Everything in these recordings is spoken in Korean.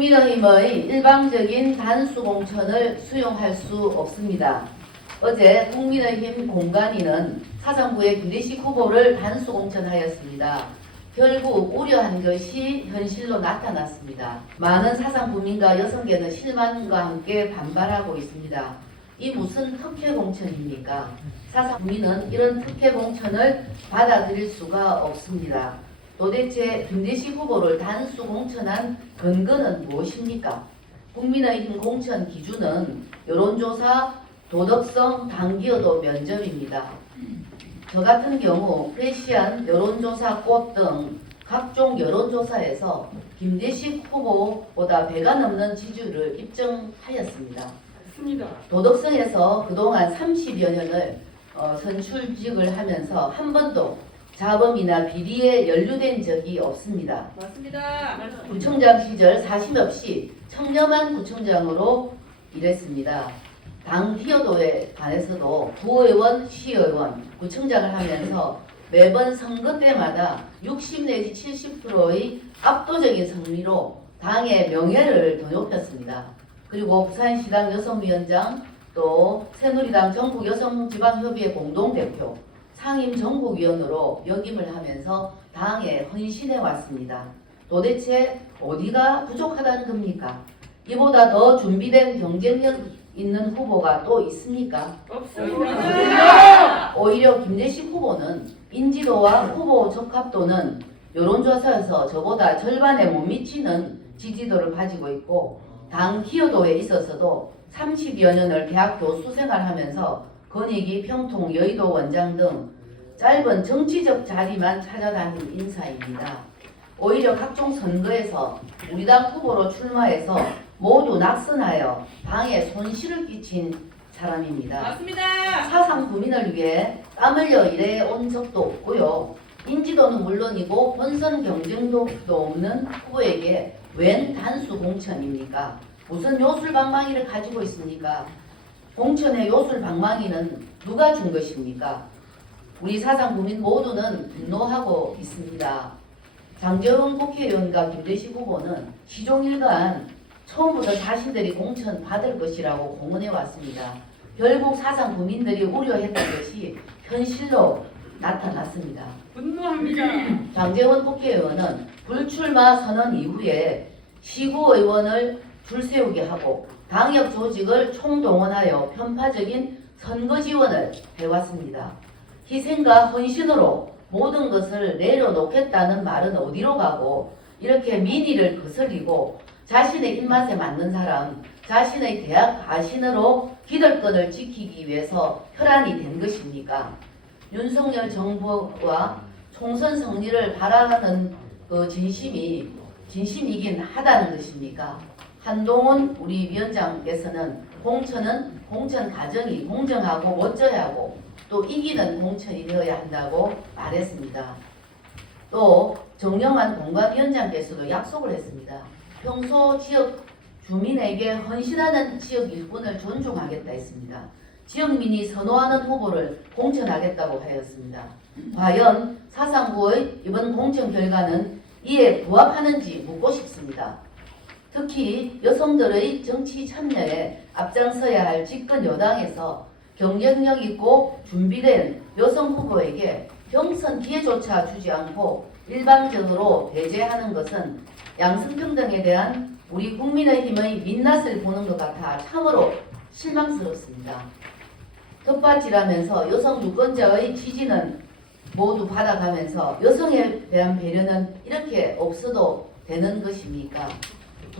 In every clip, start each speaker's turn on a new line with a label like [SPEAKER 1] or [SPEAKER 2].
[SPEAKER 1] 국민의힘의 일방적인 단수 공천을 수용할 수 없습니다. 어제 국민의힘 공관위는 사상부의 김대식 후보를 단수 공천하였습니다. 결국 우려한 것이 현실로 나타났습니다. 많은 사상 부민과 여성계는 실망과 함께 반발하고 있습니다. 이 무슨 특혜 공천입니까? 사상 부민은 이런 특혜 공천을 받아들일 수가 없습니다. 도대체 김대식 후보를 단수 공천한 근거는 무엇입니까? 국민의힘 공천 기준은 여론조사, 도덕성, 단기여도 면접입니다. 저 같은 경우 프레시안 여론조사 꽃 등 각종 여론조사에서 김대식 후보보다 배가 넘는 지지율을 입증하였습니다.
[SPEAKER 2] 맞습니다.
[SPEAKER 1] 도덕성에서 그동안 30여 년을 어, 선출직을 하면서 한 번도 자범이나 비리에 연루된 적이 없습니다.
[SPEAKER 2] 맞습니다.
[SPEAKER 1] 구청장 시절 사심 없이 청렴한 구청장으로 일했습니다. 당 기여도에 관해서도 구의원, 시의원, 구청장을 하면서 매번 선거 때마다 60 내지 70%의 압도적인 승리로 당의 명예를 더 높였습니다. 그리고 부산시당 여성위원장 또 새누리당 전국 여성지방협의회 공동대표 상임 전국위원으로 역임을 하면서 당에 헌신해 왔습니다. 도대체 어디가 부족하다는 겁니까? 이보다 더 준비된 경쟁력 있는 후보가 또 있습니까?
[SPEAKER 2] 없습니다.
[SPEAKER 1] 오히려 김대식 후보는 인지도와 후보 적합도는 여론조사에서 저보다 절반에 못 미치는 지지도를 가지고 있고 당 기여도에 있어서도 30여 년을 대학 교수 생활하면서 건익이 평통 여의도 원장 등 짧은 정치적 자리만 찾아다닌 인사입니다. 오히려 각종 선거에서 우리 당 후보로 출마해서 모두 낙선하여 당에 손실을 끼친 사람입니다.
[SPEAKER 2] 맞습니다.
[SPEAKER 1] 사상 구민을 위해 땀 흘려 일해 온 적도 없고요. 인지도는 물론이고 본선 경쟁도 없는 후보에게 웬 단수 공천입니까? 무슨 요술 방망이를 가지고 있습니까? 공천의 요술 방망이는 누가 준 것입니까? 우리 사상 구민 모두는 분노하고 있습니다. 장재원 국회의원과 김대식 후보는 시종일관 처음부터 자신들이 공천 받을 것이라고 공언해 왔습니다. 결국 사상 국민들이 우려했던 것이 현실로 나타났습니다.
[SPEAKER 2] 분노합니다.
[SPEAKER 1] 장재원 국회의원은 불출마 선언 이후에 시구의원을 줄 세우게 하고 당역 조직을 총동원하여 편파적인 선거 지원을 해왔습니다. 희생과 헌신으로 모든 것을 내려놓겠다는 말은 어디로 가고 이렇게 민의를 거슬리고 자신의 입맛에 맞는 사람, 자신의 대학 가신으로 기득권을 지키기 위해서 혈안이 된 것입니까? 윤석열 정부와 총선 승리를 바라는 그 진심이 진심이긴 하다는 것입니까? 한동훈 우리 위원장께서는 공천은 공천 과정이 공정하고 멋져야 하고 또 이기는 공천이 되어야 한다고 말했습니다. 또 정영환 공관위원장께서도 약속을 했습니다. 평소 지역 주민에게 헌신하는 지역 일꾼을 존중하겠다 했습니다. 지역민이 선호하는 후보를 공천하겠다고 하였습니다. 과연 사상부의 이번 공천 결과는 이에 부합하는지 묻고 싶습니다. 특히 여성들의 정치 참여에 앞장서야 할 집권 여당에서 경쟁력 있고 준비된 여성 후보에게 경선 기회조차 주지 않고 일방적으로 배제하는 것은 양성평등에 대한 우리 국민의힘의 민낯을 보는 것 같아 참으로 실망스럽습니다. 텃밭이라면서 여성 유권자의 지지는 모두 받아가면서 여성에 대한 배려는 이렇게 없어도 되는 것입니까?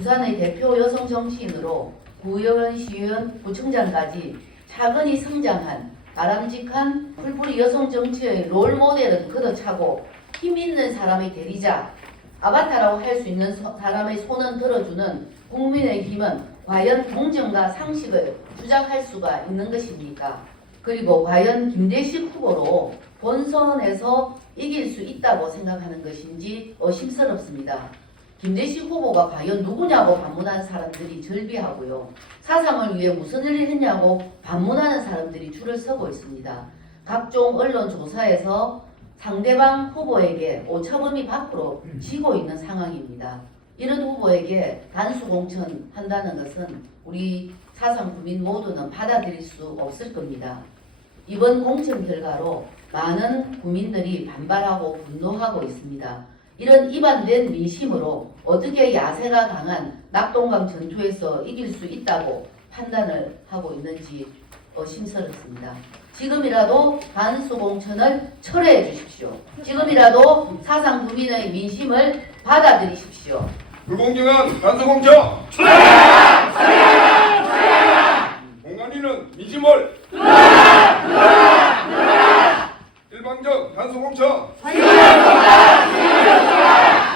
[SPEAKER 1] 부산의 대표 여성 정치인으로 구의원, 시의원, 구청장까지 차근히 성장한 바람직한 풀뿌리 여성 정치의 롤 모델은 걷어차고 힘 있는 사람의 대리자, 아바타라고 할 수 있는 서- 사람의 손은 들어주는 국민의 힘은 과연 공정과 상식을 주장할 수가 있는 것입니까? 그리고 과연 김대식 후보로 본선에서 이길 수 있다고 생각하는 것인지 의심스럽습니다. 김대식 후보가 과연 누구냐고 반문하는 사람들이 절비하고요. 사상을 위해 무슨 일을 했냐고 반문하는 사람들이 줄을 서고 있습니다. 각종 언론 조사에서 상대방 후보에게 오차범위 밖으로 지고 있는 상황입니다. 이런 후보에게 단수 공천 한다는 것은 우리 사상 구민 모두는 받아들일 수 없을 겁니다. 이번 공천 결과로 많은 국민들이 반발하고 분노하고 있습니다. 이런 이반된 민심으로 어떻게 야세가 강한 낙동강 전투에서 이길 수 있다고 판단을 하고 있는지 의심스럽습니다. 지금이라도 단수 공천을 철회해 주십시오. 지금이라도 사상 국민의 민심을 받아들이십시오.
[SPEAKER 3] 불공정한 단수 공천